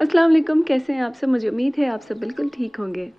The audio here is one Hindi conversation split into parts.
अस्सलाम वालेकुम, कैसे हैं आप सब? मुझे उम्मीद है आप सब बिल्कुल ठीक होंगे।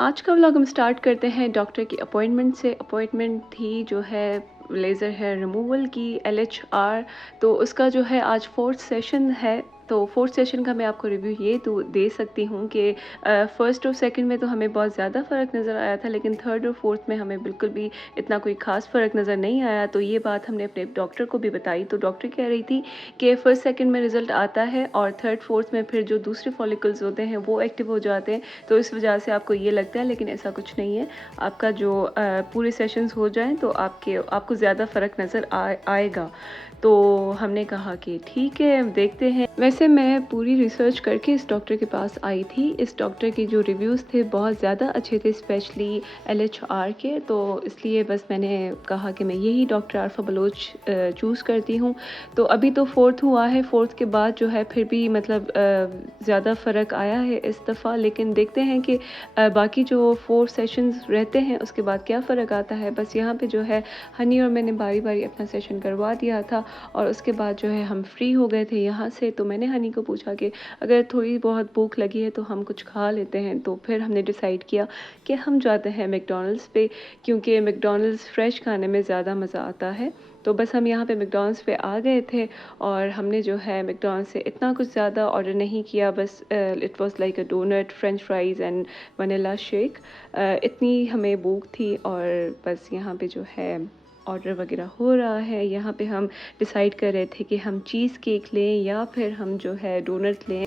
आज का व्लॉग हम स्टार्ट करते हैं डॉक्टर की अपॉइंटमेंट से। अपॉइंटमेंट थी जो है लेज़र हेयर रिमूवल की, LHR। तो उसका जो है आज 4th सेशन है। तो 4th सेशन का मैं आपको रिव्यू ये तो दे सकती हूँ कि फर्स्ट और सेकंड में तो हमें बहुत ज़्यादा फ़र्क नज़र आया था, लेकिन थर्ड और फोर्थ में हमें बिल्कुल भी इतना कोई ख़ास फ़र्क नज़र नहीं आया। तो ये बात हमने अपने डॉक्टर को भी बताई, तो डॉक्टर कह रही थी कि फर्स्ट सेकंड में रिज़ल्ट आता है और थर्ड फोर्थ में फिर जो दूसरे फॉलिकल्स होते हैं वो एक्टिव हो जाते हैं, तो इस वजह से आपको ये लगता है, लेकिन ऐसा कुछ नहीं है। आपका जो पूरे सेशंस हो जाएं तो आपको ज़्यादा फ़र्क नज़र आएगा। तो हमने कहा कि ठीक है, देखते हैं। वैसे मैं पूरी रिसर्च करके इस डॉक्टर के पास आई थी। इस डॉक्टर के जो रिव्यूज़ थे बहुत ज़्यादा अच्छे थे, स्पेशली LHR के। तो इसलिए बस मैंने कहा कि मैं यही डॉक्टर आरफा बलोच चूज़ करती हूँ। तो अभी तो फोर्थ हुआ है, फोर्थ के बाद जो है फिर भी मतलब ज़्यादा फ़र्क आया है इस दफ़ा, लेकिन देखते हैं कि बाकी जो 4 सेशंस रहते हैं उसके बाद क्या फ़र्क आता है। बस यहाँ पे जो है हनी और मैंने बारी बारी अपना सेशन करवा दिया था और उसके बाद जो है हम फ्री हो गए थे यहाँ से। तो मैंने हनी को पूछा कि अगर थोड़ी बहुत भूख लगी है तो हम कुछ खा लेते हैं। तो फिर हमने डिसाइड किया कि हम जाते हैं मैकडॉनल्ड्स पे, क्योंकि मैकडॉनल्ड्स फ्रेश खाने में ज़्यादा मज़ा आता है। तो बस हम यहाँ पे मैकडॉनल्ड्स पे आ गए थे और हमने जो है मैकडॉनल्ड्स से इतना कुछ ज़्यादा ऑर्डर नहीं किया। बस it was like a donut, French fries and vanilla shake. इतनी हमें भूख थी और बस यहाँ पे जो है ऑर्डर वगैरह हो रहा है। यहाँ पे हम डिसाइड कर रहे थे कि हम चीज़ केक लें या फिर हम जो है डोनट लें।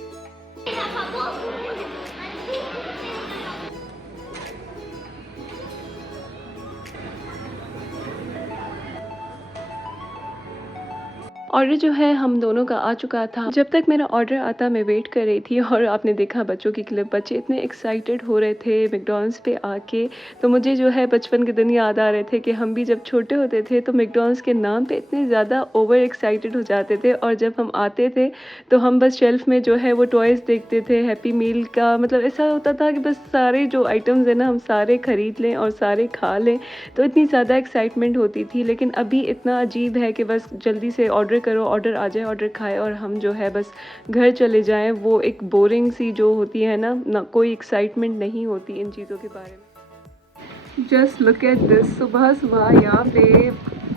ऑर्डर जो है हम दोनों का आ चुका था। जब तक मेरा ऑर्डर आता मैं वेट कर रही थी और आपने देखा बच्चों की क्लिप, बच्चे इतने एक्साइटेड हो रहे थे मैकडॉनल्ड्स पे आके। तो मुझे जो है बचपन के दिन याद आ रहे थे कि हम भी जब छोटे होते थे तो मैकडॉनल्ड्स के नाम पे इतने ज़्यादा ओवर एक्साइटेड हो जाते थे, और जब हम आते थे तो हम बस शेल्फ में जो है वो टॉयज़ देखते थे हैप्पी मील का। मतलब ऐसा होता था कि बस सारे जो आइटम्स हैं ना हम सारे ख़रीद लें और सारे खा लें। तो इतनी ज़्यादा एक्साइटमेंट होती थी, लेकिन अभी इतना अजीब है कि बस जल्दी से ऑर्डर करो, ऑर्डर आ जाए, ऑर्डर खाए और हम जो है बस घर चले जाएं। वो एक बोरिंग सी जो होती है ना कोई एक्साइटमेंट नहीं होती इन चीज़ों के बारे में। जस्ट लुक एट दिस, सुबह सुबह यहाँ पे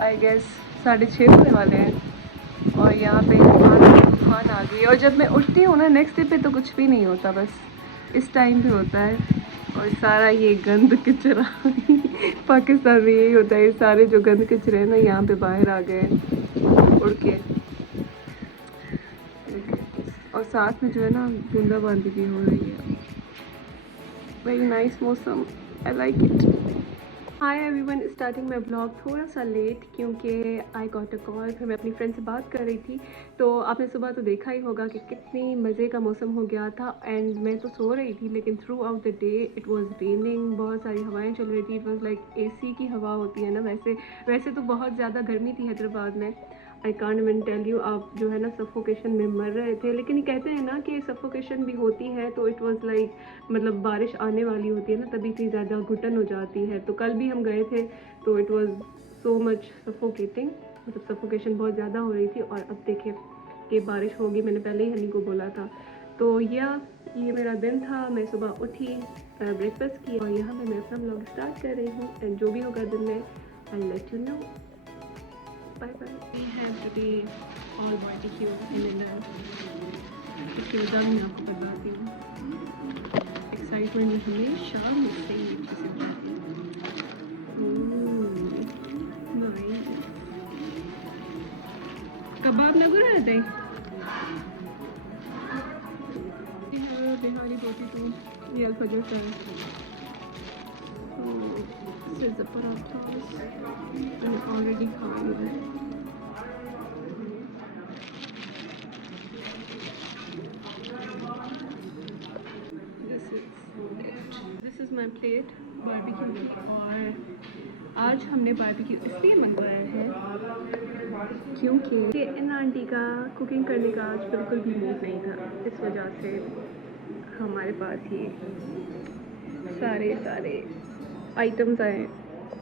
आई गेस 6:30 होने वाले हैं और यहाँ पे तूफान आ गई। और जब मैं उठती हूँ ना नेक्स्ट डे पे तो कुछ भी नहीं होता, बस इस टाइम पे होता है। और सारा ये गंद कचरा पाकिस्तान में यही होता है, सारे जो गंद कचरे हैं ना यहाँ पे बाहर आ गए उड़ के। और साथ में जो है ना बूंदाबांदी भी हो रही है। वेरी नाइस मौसम, I like it. Hi everyone, starting में ब्लॉग थोड़ा सा लेट क्योंकि आई गॉट अ कॉल। फिर मैं अपनी फ्रेंड से बात कर रही थी। तो आपने सुबह तो देखा ही होगा कि कितनी मज़े का मौसम हो गया था, एंड मैं तो सो रही थी लेकिन through out the day it was raining. बहुत सारी हवाएं चल रही थी। इट वाज लाइक AC की हवा होती है ना, वैसे तो बहुत ज़्यादा गर्मी थी हैदराबाद में। I can't even tell you, आप जो है ना सफोकेशन में मर रहे थे। लेकिन ये कहते हैं ना कि सफोकेशन भी होती है, तो इट वाज लाइक मतलब बारिश आने वाली होती है ना तभी इतनी ज़्यादा घुटन हो जाती है। तो कल भी हम गए थे तो it was so much suffocating, मतलब सफोकेशन बहुत ज़्यादा हो रही थी। और अब देखिए कि बारिश होगी, मैंने पहले ही हनी को बोला था। तो ये मेरा दिन था। मैं सुबह उठी, ब्रेकफास्ट किया और यहाँ पे मैं अपना व्लॉग स्टार्ट कर रही हूँ। एंड जो भी होगा दिन में I let you know. Bye bye. We have today all barbecue in इसकी वजह मैं आपको बताती हूँ। एक्साइटमेंट हमेशा मुझसे ही अच्छे से होती है। कबाब ना रहे थे बिहारी 42 ये अल्फा जैसा है। This is the parathas and already खाई है। This is my plate barbecue की। और आज हमने बारबेक्यू इसलिए मंगवाया है क्योंकि इन आंटी का कुकिंग करने का आज बिल्कुल भी मूड नहीं था। इस वजह से हमारे पास ये सारे आइटम्स आए।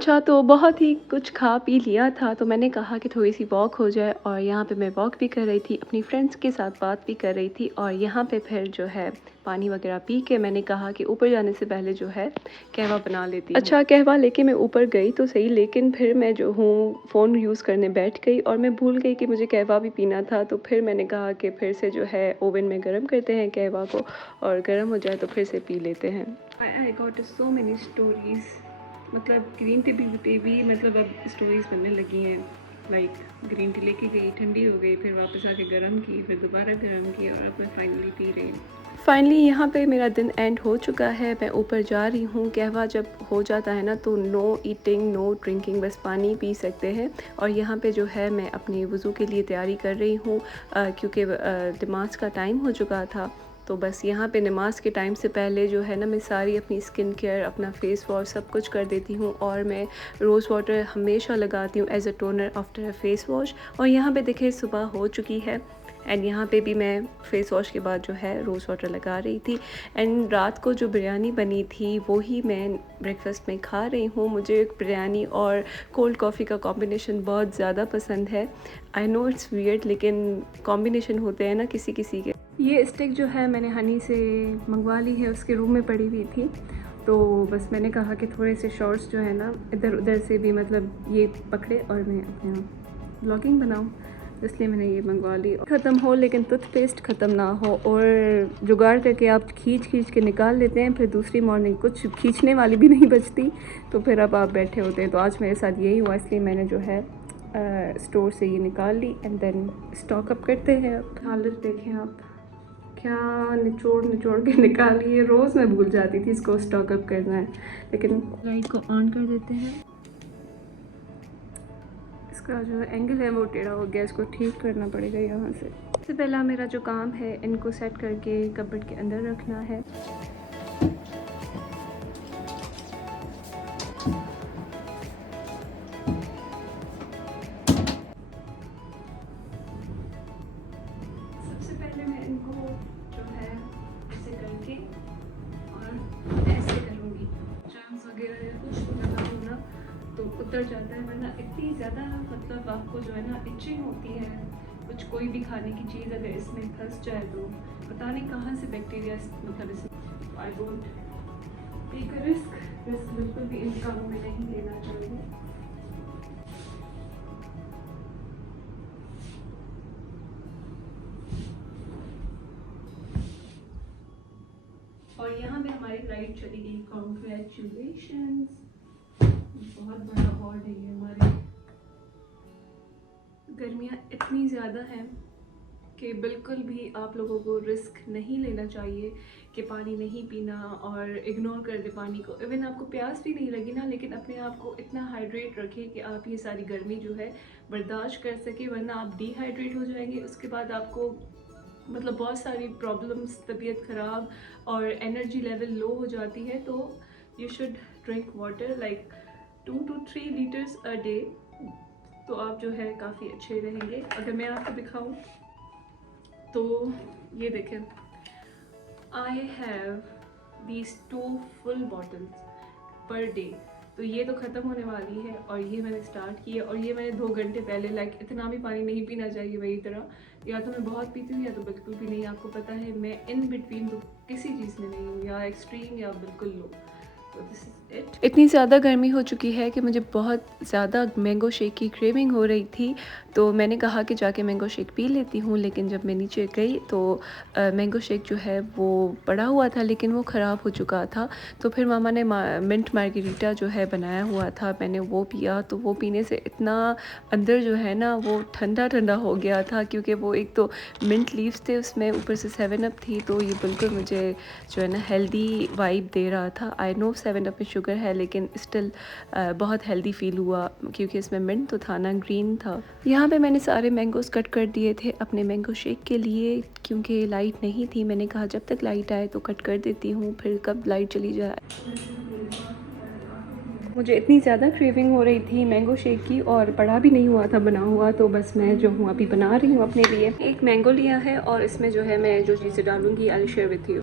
अच्छा, तो बहुत ही कुछ खा पी लिया था, तो मैंने कहा कि थोड़ी-सी वॉक हो जाए और यहाँ पे मैं वॉक भी कर रही थी, अपनी फ्रेंड्स के साथ बात भी कर रही थी और यहाँ पे फिर जो है पानी वगैरह पी के मैंने कहा कि ऊपर जाने से पहले जो है कहवा बना लेती हूँ। अच्छा, कहवा लेके मैं ऊपर गई तो सही, लेकिन फिर मैं जो हूँ फ़ोन यूज़ करने बैठ गई और मैं भूल गई कि मुझे कहवा भी पीना था। तो फिर मैंने कहा कि फिर से जो है ओवन में गर्म करते हैं कहवा को और गर्म हो जाए तो फिर से पी लेते हैं। I got so many stories, मतलब ग्रीन टी पे भी मतलब अब स्टोरीज़ बनने लगी हैं। लाइक ग्रीन टी लेके गई, ठंडी हो गई, फिर वापस आके गर्म की, फिर दोबारा गर्म की और अब मैं फाइनली पी रही हूँ। फाइनली यहाँ पे मेरा दिन एंड हो चुका है, मैं ऊपर जा रही हूँ। कहवा जब हो जाता है ना तो नो ईटिंग नो ड्रिंकिंग, बस पानी पी सकते हैं। और यहाँ पे जो है मैं अपने वज़ू के लिए तैयारी कर रही हूँ क्योंकि नमाज़ का टाइम हो चुका था। तो बस यहाँ पे नमाज के टाइम से पहले जो है ना मैं सारी अपनी स्किन केयर, अपना फेस वॉश सब कुछ कर देती हूँ और मैं रोज़ वाटर हमेशा लगाती हूँ as a toner after a face wash. और यहाँ पे देखिए सुबह हो चुकी है एंड यहाँ पे भी मैं फेस वॉश के बाद जो है रोज़ वाटर लगा रही थी। एंड रात को जो बिरयानी बनी थी वो ही मैं ब्रेकफास्ट में खा रही हूँ। मुझे बिरयानी और कोल्ड कॉफ़ी का कॉम्बिनेशन बहुत ज़्यादा पसंद है। आई नो इट्स वियर्ड, लेकिन कॉम्बिनेशन होते हैं ना किसी किसी के। ये स्टिक जो है मैंने हनी से मंगवा ली है, उसके रूम में पड़ी हुई थी, तो बस मैंने कहा कि थोड़े से शॉर्ट्स जो है ना इधर उधर से भी मतलब ये पकड़े और मैं अपने ब्लॉगिंग बनाऊँ, इसलिए मैंने ये मंगवा ली। ख़त्म हो लेकिन टूथपेस्ट ख़त्म ना हो, और जुगाड़ करके आप खींच के निकाल लेते हैं, फिर दूसरी मॉर्निंग कुछ खींचने वाली भी नहीं बचती, तो फिर अब आप बैठे होते हैं। तो आज मेरे साथ यही हुआ, इसलिए मैंने जो है स्टोर से ये निकाल ली एंड देन स्टॉक अप करते हैं। अब हालत देखें आप, क्या निचोड़ के निकाली है। रोज़ मैं भूल जाती थी इसको स्टॉक अप करना है, लेकिन लाइट को ऑन कर देते हैं। इसका जो एंगल है वो टेढ़ा हो गया, इसको ठीक करना पड़ेगा यहाँ से। सबसे पहला मेरा जो काम है इनको सेट करके कपबोर्ड के अंदर रखना है। सबसे पहले मैं इनको जो है ऐसे करके और ऐसे करूँगी, जर्म्स वगैरह या कुछ भी लगा हो ना तो उतर जाता है, वरना इतनी ज़्यादा मतलब आपको जो है ना इचिंग होती है। कुछ कोई भी खाने की चीज़ अगर इसमें फंस जाए तो पता नहीं कहाँ से बैक्टीरिया मतलब इसमें। I don't take a risk बिल्कुल भी इन कामों में नहीं लेना चाहिए। और यहाँ पे हमारी लाइट चली गई, कॉन्ग्रेचुलेशंस। बहुत बड़ा अवार्ड है ये हमारे। गर्मियाँ इतनी ज़्यादा हैं कि बिल्कुल भी आप लोगों को रिस्क नहीं लेना चाहिए कि पानी नहीं पीना और इग्नोर कर दे पानी को। इवन आपको प्यास भी नहीं लगी ना, लेकिन अपने आप को इतना हाइड्रेट रखें कि आप ये सारी गर्मी जो है बर्दाश्त कर सके, वरना आप डिहाइड्रेट हो जाएंगे। उसके बाद आपको मतलब बहुत सारी प्रॉब्लम्स, तबीयत ख़राब और एनर्जी लेवल लो हो जाती है। तो you should drink water like 2 to 3 litres a day, तो आप जो है काफ़ी अच्छे रहेंगे। अगर मैं आपको दिखाऊं तो ये देखें, I have these 2 full bottles per day, तो ये तो ख़त्म होने वाली है और ये मैंने स्टार्ट की है। और ये मैंने 2 घंटे पहले, लाइक इतना भी पानी नहीं पीना चाहिए वही तरह, या तो मैं बहुत पीती हूँ या तो बिल्कुल भी नहीं। आपको पता है मैं इन बिटवीन तो किसी चीज़ में नहीं हूँ, या एक्सट्रीम या बिल्कुल लो। तो दिस इज़ इट। इतनी ज़्यादा गर्मी हो चुकी है कि मुझे बहुत ज़्यादा मैंगो शेक की क्रेविंग हो रही थी, तो मैंने कहा कि जाके मैंगो शेक पी लेती हूँ। लेकिन जब मैं नीचे गई तो मैंगो शेक जो है वो पड़ा हुआ था, लेकिन वो ख़राब हो चुका था। तो फिर मामा ने मिंट मार्गरीटा जो है बनाया हुआ था, मैंने वो पिया। तो वो पीने से इतना अंदर जो है ना वो ठंडा हो गया था, क्योंकि वो एक तो मिंट लीव्स थे उसमें, ऊपर से 7 अप थी, तो ये बिल्कुल मुझे जो है ना हेल्दी वाइब दे रहा था। आई नो 7 अप में शुगर है, लेकिन स्टिल बहुत हेल्दी फील हुआ क्योंकि इसमें मिंट तो था ना, ग्रीन था। यहाँ पे मैंने सारे मैंगोस कट कर दिए थे अपने मैंगो शेक के लिए, क्योंकि लाइट नहीं थी। मैंने कहा जब तक लाइट आए तो कट कर देती हूँ, फिर कब लाइट चली जाए। मुझे इतनी ज़्यादा क्रेविंग हो रही थी मैंगो शेक की, और पड़ा भी नहीं हुआ था बना हुआ, तो बस मैं जो हूँ अभी बना रही हूँ अपने लिए। एक मैंगो लिया है और इसमें जो है मैं जो चीज़ें डालूँगी आई शेयर विथ यू।